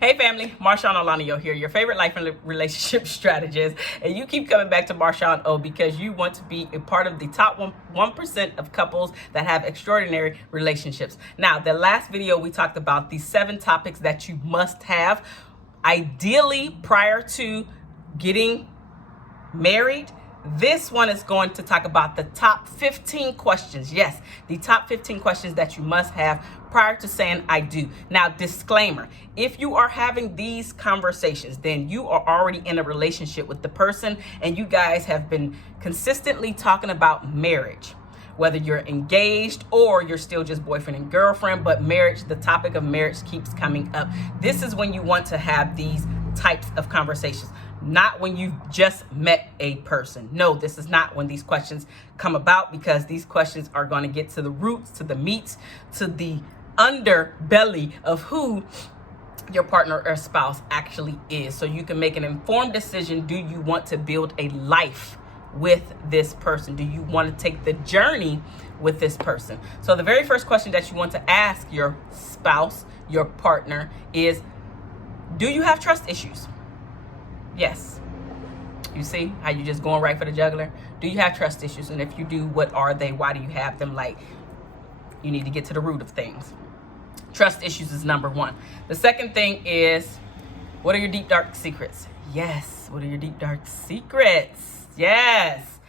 Hey family, MarshaunO here, your favorite life and relationship strategist. And you keep coming back to MarshaunO because you want to be a part of the top 1% of couples that have extraordinary relationships. Now, the last video we talked about the 7 topics that you must have ideally prior to getting married. This one is going to talk about the top 15 questions. Yes, the top 15 questions that you must have prior to saying I do. Now, disclaimer, if you are having these conversations, then you are already in a relationship with the person and you guys have been consistently talking about marriage. Whether you're engaged or you're still just boyfriend and girlfriend, but marriage, the topic of marriage keeps coming up. This is when you want to have these types of conversations. Not when you've just met a person. No, this is not when these questions come about, because these questions are going to get to the roots, to the meats, to the underbelly of who your partner or spouse actually is. So you can make an informed decision. Do you want to build a life with this person? Do you want to take the journey with this person? So the very first question that you want to ask your spouse, your partner, is, do you have trust issues? Yes. You see how you just going right for the jugular? Do you have trust issues? And if you do, what are they? Why do you have them? Like, you need to get to the root of things. Trust issues is number 1. The second thing is, what are your deep, dark secrets? Yes. What are your deep, dark secrets? Yes.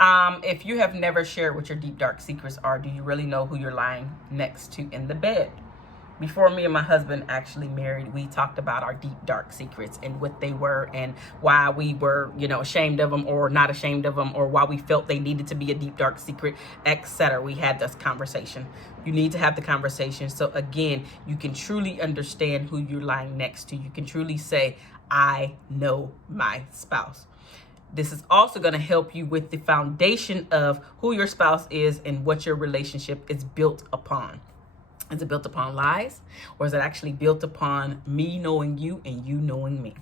If you have never shared what your deep, dark secrets are, do you really know who you're lying next to in the bed? Before me and my husband actually married, we talked about our deep, dark secrets and what they were and why we were, ashamed of them or not ashamed of them, or why we felt they needed to be a deep, dark secret, etc. We had this conversation. You need to have the conversation. So again, you can truly understand who you're lying next to. You can truly say, I know my spouse. This is also going to help you with the foundation of who your spouse is and what your relationship is built upon. Is it built upon lies, or is it actually built upon me knowing you and you knowing me?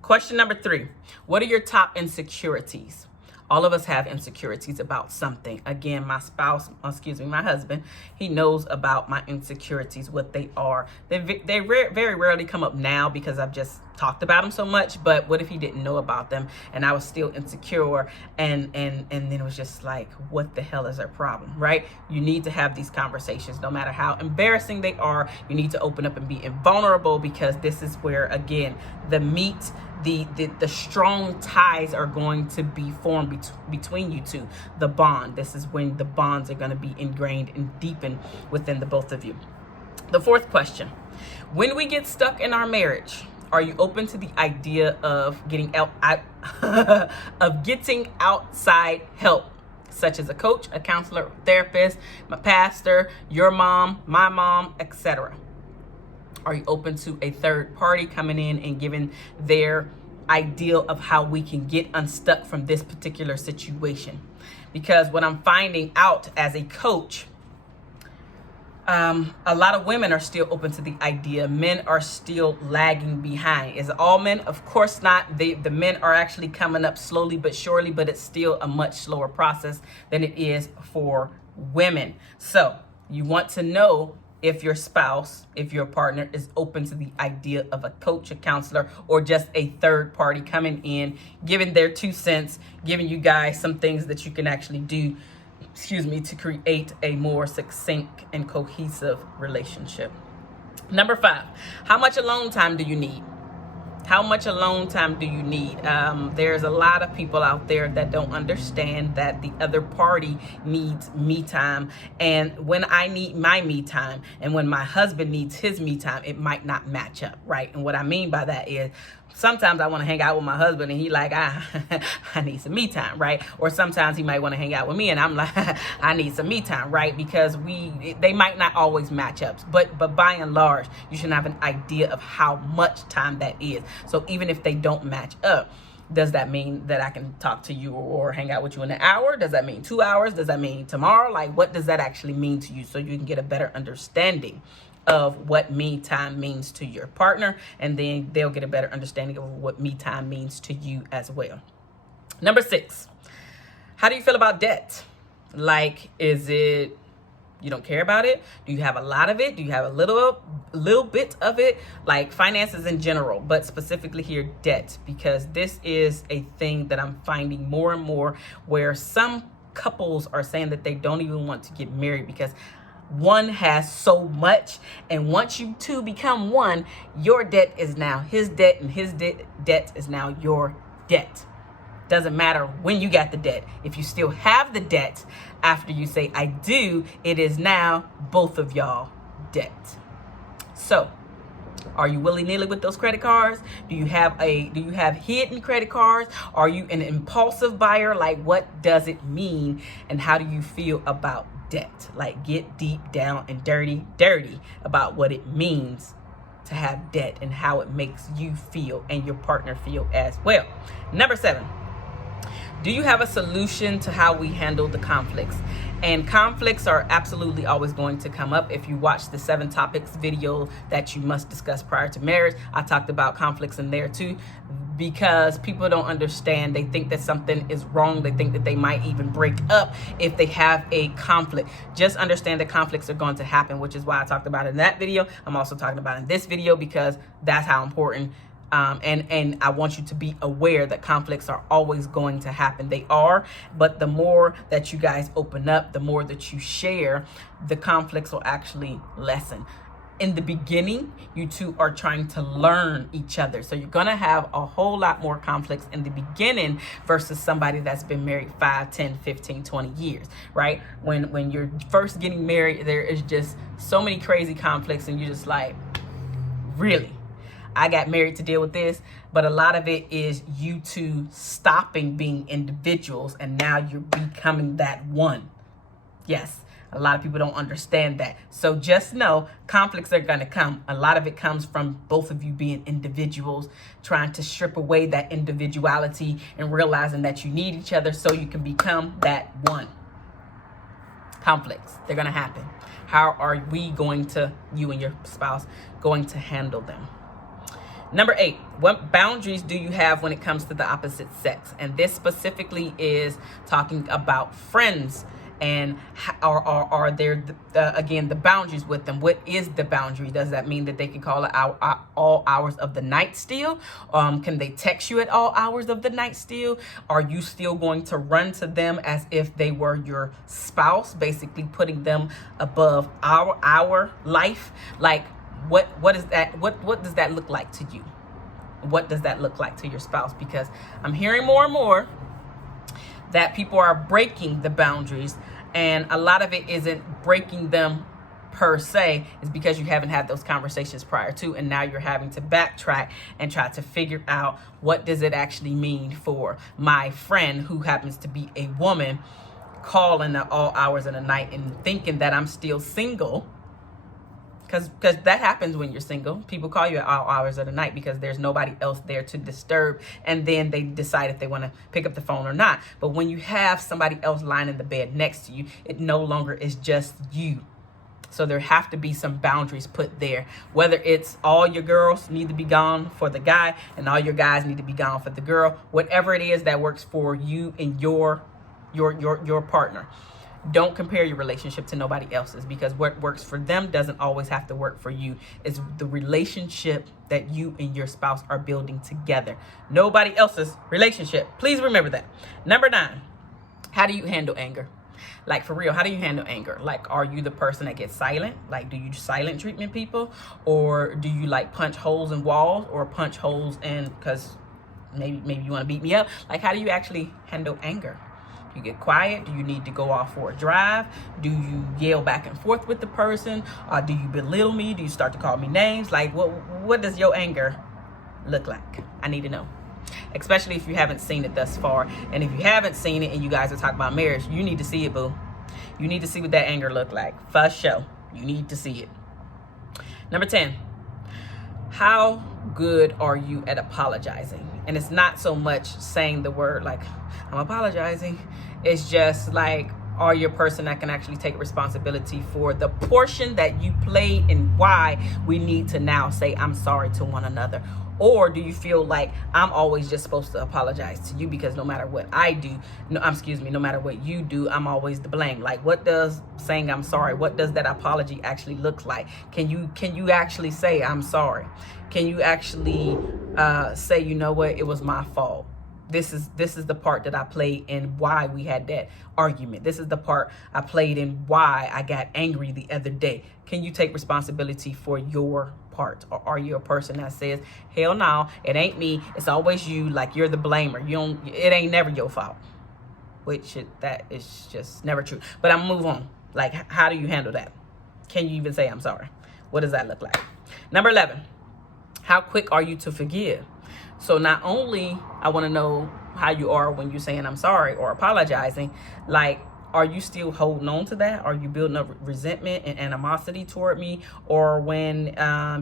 Question number 3, what are your top insecurities? All of us have insecurities about something. Again, my husband, he knows about my insecurities, what they are. They very rarely come up now because I've just talked about them so much, but what if he didn't know about them and I was still insecure, and then it was just like, what the hell is our problem, right? You need to have these conversations. No matter how embarrassing they are, you need to open up and be vulnerable, because this is where, again, the meat, the strong ties are going to be formed between you two, the bond. This is when the bonds are going to be ingrained and deepened within the both of you. The 4th question, when we get stuck in our marriage, are you open to the idea of getting outside help, such as a coach, a counselor, therapist, my pastor, your mom, my mom, etc.? Are you open to a third party coming in and giving their ideal of how we can get unstuck from this particular situation? Because what I'm finding out as a coach, a lot of women are still open to the idea. Men are still lagging behind. Is it all men? Of course not. The men are actually coming up slowly but surely, but it's still a much slower process than it is for women. So you want to know if your spouse, if your partner is open to the idea of a coach, a counselor, or just a third party coming in, giving their 2 cents, giving you guys some things that you can actually do, to create a more succinct and cohesive relationship. Number 5, how much alone time do you need? How much alone time do you need? There's a lot of people out there that don't understand that the other party needs me time. And when I need my me time and when my husband needs his me time, it might not match up, right? And what I mean by that is, sometimes I want to hang out with my husband and he like, I need some me time, right? Or sometimes he might want to hang out with me and I'm like, I need some me time, right? Because they might not always match up, but by and large, you should have an idea of how much time that is. So even if they don't match up, does that mean that I can talk to you or hang out with you in an hour? Does that mean 2 hours? Does that mean tomorrow? Like, what does that actually mean to you, so you can get a better understanding of what me time means to your partner, and then they'll get a better understanding of what me time means to you as well. Number 6, how do you feel about debt? Like, is it You don't care about it? Do you have a lot of it? Do you have a little bit of it? Like finances in general, but specifically here, debt, because this is a thing that I'm finding more and more where some couples are saying that they don't even want to get married because one has so much, and once you two become one, your debt is now his debt, and his debt is now your debt. Doesn't matter when you got the debt. If you still have the debt after you say I do, it is now both of y'all debt. So are you willy-nilly with those credit cards? Do you have hidden credit cards? Are you an impulsive buyer? Like, what does it mean, and how do you feel about debt? Like, get deep down and dirty about what it means to have debt and how it makes you feel and your partner feel as well. Number 7. Do you have a solution to how we handle the conflicts? And conflicts are absolutely always going to come up. If you watch the 7 topics video that you must discuss prior to marriage, I talked about conflicts in there too, because people don't understand. They think that something is wrong. They think that they might even break up if they have a conflict. Just understand that conflicts are going to happen, which is why I talked about it in that video. I'm also talking about it in this video because that's how important. And I want you to be aware that conflicts are always going to happen. They are, but the more that you guys open up, the more that you share, the conflicts will actually lessen. In the beginning, you two are trying to learn each other. So you're going to have a whole lot more conflicts in the beginning versus somebody that's been married 5, 10, 15, 20 years, right? When you're first getting married, there is just so many crazy conflicts, and you're just like, really? I got married to deal with this, but a lot of it is you two stopping being individuals, and now you're becoming that one. Yes, a lot of people don't understand that. So just know conflicts are going to come. A lot of it comes from both of you being individuals, trying to strip away that individuality and realizing that you need each other so you can become that one. Conflicts, they're going to happen. How are we going to, you and your spouse, going to handle them? Number 8, what boundaries do you have when it comes to the opposite sex? And this specifically is talking about friends, and are there, again, the boundaries with them. What is the boundary? Does that mean that they can call it all hours of the night still? Can they text you at all hours of the night still? Are you still going to run to them as if they were your spouse, basically putting them above our life? Like, what is that? What does that look like to you? What does that look like to your spouse? Because I'm hearing more and more that people are breaking the boundaries, and a lot of it isn't breaking them per se. It's because you haven't had those conversations prior to, and now you're having to backtrack and try to figure out, what does it actually mean for my friend who happens to be a woman calling at all hours of the night and thinking that I'm still single? Because that happens when you're single. People call you at all hours of the night because there's nobody else there to disturb, and then they decide if they want to pick up the phone or not. But when you have somebody else lying in the bed next to you, it no longer is just you. So there have to be some boundaries put there. Whether it's all your girls need to be gone for the guy and all your guys need to be gone for the girl. Whatever it is that works for you and your partner. Don't compare your relationship to nobody else's, because what works for them doesn't always have to work for you. It's the relationship that you and your spouse are building together. Nobody else's relationship. Please remember that. Number 9, how do you handle anger? Like, for real, how do you handle anger? Like, are you the person that gets silent? Like, do you silent treatment people? Or do you like punch holes in walls, or punch holes in, because maybe you want to beat me up? Like, how do you actually handle anger? Do you get quiet? Do you need to go off for a drive? Do you yell back and forth with the person? Do you belittle me? Do you start to call me names? Like, what does your anger look like? I need to know. Especially if you haven't seen it thus far. And if you haven't seen it and you guys are talking about marriage, you need to see it, boo. You need to see what that anger look like. For sure. You need to see it. Number 10. How good are you at apologizing? And it's not so much saying the word like, I'm apologizing. It's just like, are you a person that can actually take responsibility for the portion that you played and why we need to now say I'm sorry to one another? Or do you feel like I'm always just supposed to apologize to you because no matter what I do, no matter what you do, I'm always to blame? Like, what does saying I'm sorry, what does that apology actually look like? Can you actually say I'm sorry? Can you actually say, you know what, it was my fault? This is the part that I played in why we had that argument. This is the part I played in why I got angry the other day. Can you take responsibility for your part? Or are you a person that says, hell no, it ain't me, it's always you, like you're the blamer, it ain't never your fault? That is just never true. But I'm gonna move on. Like, how do you handle that? Can you even say I'm sorry? What does that look like? Number 11, how quick are you to forgive? So not only I want to know how you are when you're saying I'm sorry or apologizing, like, are you still holding on to that? Are you building up resentment and animosity toward me? Or when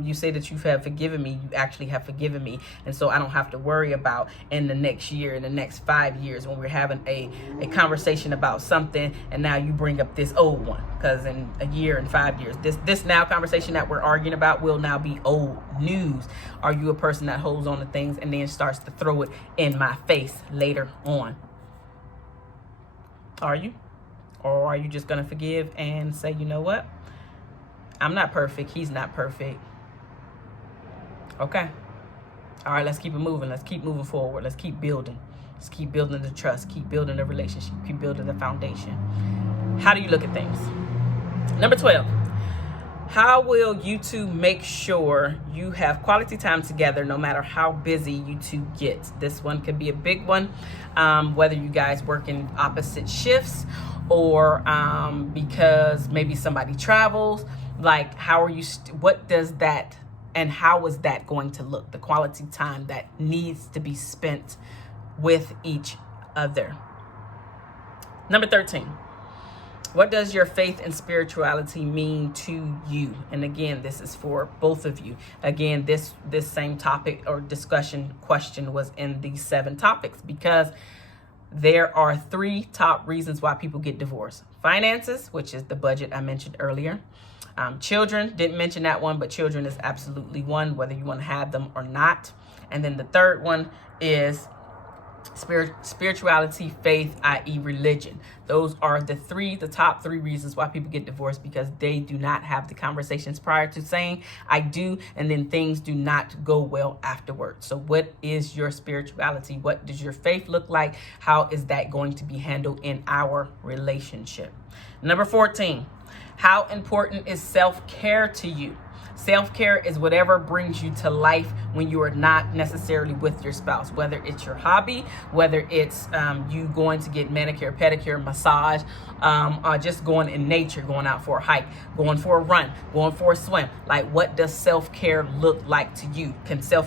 you say that you have forgiven me, you actually have forgiven me. And so I don't have to worry about in the next year, in the next 5 years, when we're having a conversation about something, and now you bring up this old one. Because in a year and 5 years, this now conversation that we're arguing about will now be old news. Are you a person that holds on to things and then starts to throw it in my face later on? Are you? Or are you just going to forgive and say, you know what? I'm not perfect. He's not perfect. Okay. All right, let's keep it moving. Let's keep moving forward. Let's keep building. Let's keep building the trust. Keep building the relationship. Keep building the foundation. How do you look at things? Number 12. How will you two make sure you have quality time together no matter how busy you two get? This one could be a big one, whether you guys work in opposite shifts or because maybe somebody travels. Like, how are you, what does that, and how is that going to look? The quality time that needs to be spent with each other. Number 13. What does your faith and spirituality mean to you? And again, this is for both of you. Again, this same topic or discussion question was in these 7 topics, because there are 3 top reasons why people get divorced. Finances, which is the budget I mentioned earlier. Children, didn't mention that one, but children is absolutely one, whether you want to have them or not. And then the third one is spirituality, faith, i.e. religion. Those are the top 3 reasons why people get divorced, because they do not have the conversations prior to saying I do, and then things do not go well afterwards. So what is your spirituality? What does your faith look like? How is that going to be handled in our relationship? Number 14, how important is self-care to you? Self-care is whatever brings you to life when you are not necessarily with your spouse, whether it's your hobby, whether it's you going to get manicure, pedicure, massage, or just going in nature, going out for a hike, going for a run, going for a swim. Like, what does self-care look like to you?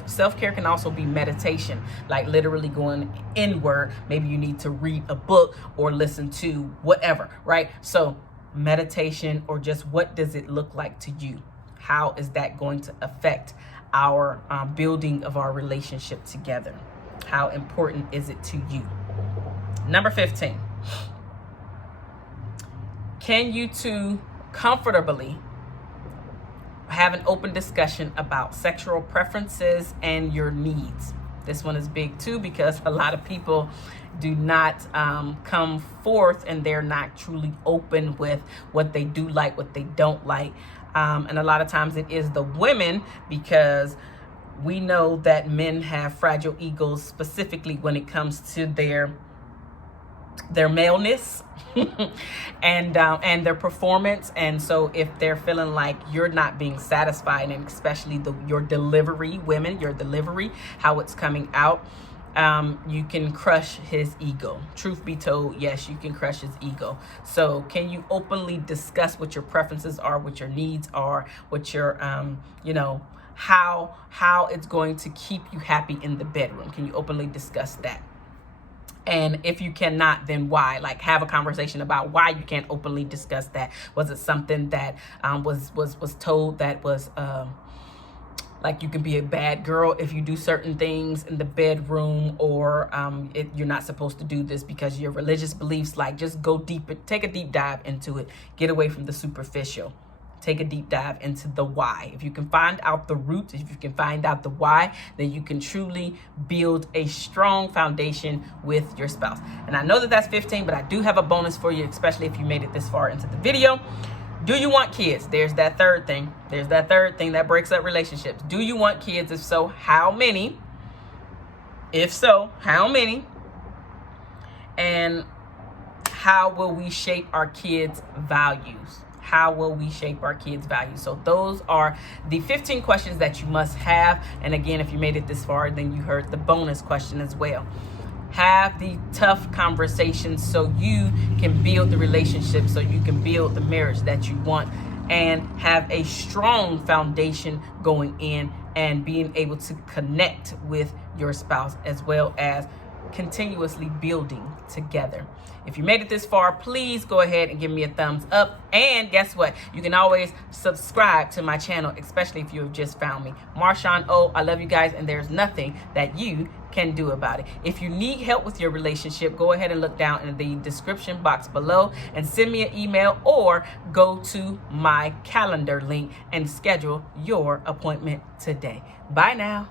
Self-care can also be meditation, like literally going inward. Maybe you need to read a book or listen to whatever, right? So meditation, or just what does it look like to you? How is that going to affect our building of our relationship together? How important is it to you? Number 15. Can you two comfortably have an open discussion about sexual preferences and your needs? This one is big too, because a lot of people do not come forth, and they're not truly open with what they do like, what they don't like. And a lot of times it is the women, because we know that men have fragile egos, specifically when it comes to their maleness and their performance. And so if they're feeling like you're not being satisfied, and especially your delivery, women, your delivery, how it's coming out, you can crush his ego. Truth be told, yes, you can crush his ego. So can you openly discuss what your preferences are, what your needs are, what your, how it's going to keep you happy in the bedroom? Can you openly discuss that? And if you cannot, then why? Like, have a conversation about why you can't openly discuss that. Was it something that was told that was Like you can be a bad girl if you do certain things in the bedroom, or you're not supposed to do this because your religious beliefs. Like, just go deeper, take a deep dive into it. Get away from the superficial. Take a deep dive into the why. If you can find out the root, if you can find out the why, then you can truly build a strong foundation with your spouse. And I know that that's 15, but I do have a bonus for you, especially if you made it this far into the video. Do you want kids? There's that third thing. There's that third thing that breaks up relationships. Do you want kids? If so, how many? If so, how many? And how will we shape our kids' values? How will we shape our kids' values? So those are the 15 questions that you must have. And again, if you made it this far, then you heard the bonus question as well. Have the tough conversations so you can build the relationship, so you can build the marriage that you want, and have a strong foundation going in and being able to connect with your spouse, as well as continuously building together. If you made it this far, please go ahead and give me a thumbs up. And guess what? You can always subscribe to my channel, especially if you have just found me. MarshaunO, I love you guys, and there's nothing that you can do about it. If you need help with your relationship, go ahead and look down in the description box below and send me an email, or go to my calendar link and schedule your appointment today. Bye now.